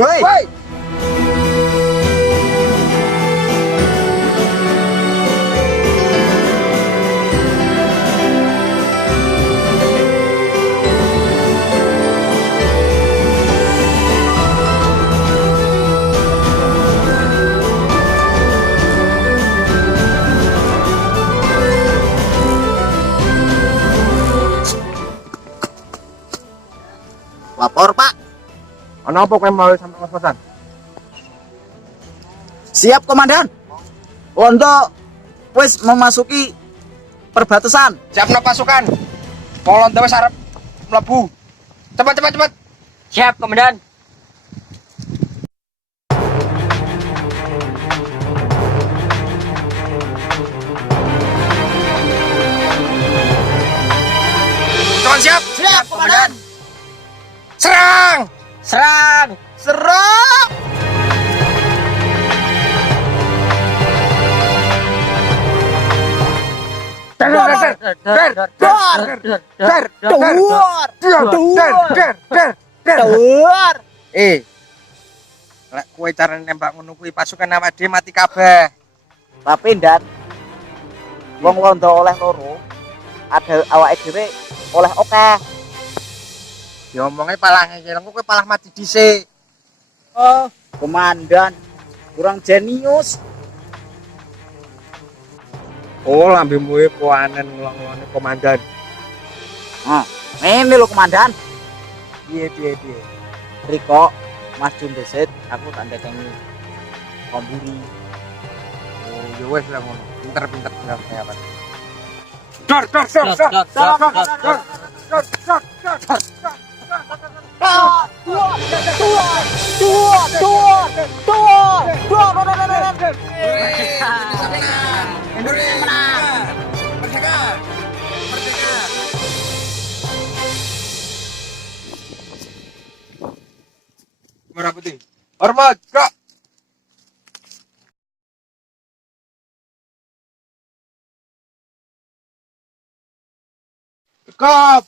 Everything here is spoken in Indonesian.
Woi. Lapor, Pak. Ana apa kowe mau sampe kos-kosan? Siap, Komandan. Untuk wis memasuki perbatasan. Siapno pasukan. Polonte wis arep mlebu. Cepat. Siap, Komandan. Pasukan siap. Siap, Komandan. Serang. Serang! Serang! Duar. Lek kowe carane nembak ngono kuwi pasukan awake dhewe mati kabeh. Tapi ndan wong londo oleh loro, ada awake dhewe oleh akeh. Diomonge palah ngeleng kowe palah mati dhisik. Oh, Komandan kurang jenius. Oh, lambemu kuanen ngulon-ngulone komandan. Ini lho Komandan. Piye. Riko Mas Jun Desit, aku tak ndekengi komburi. Oh, ya wis lah ngono. Pinter bilang kayak apa. Merah putih. Hormat, Kak. Kak.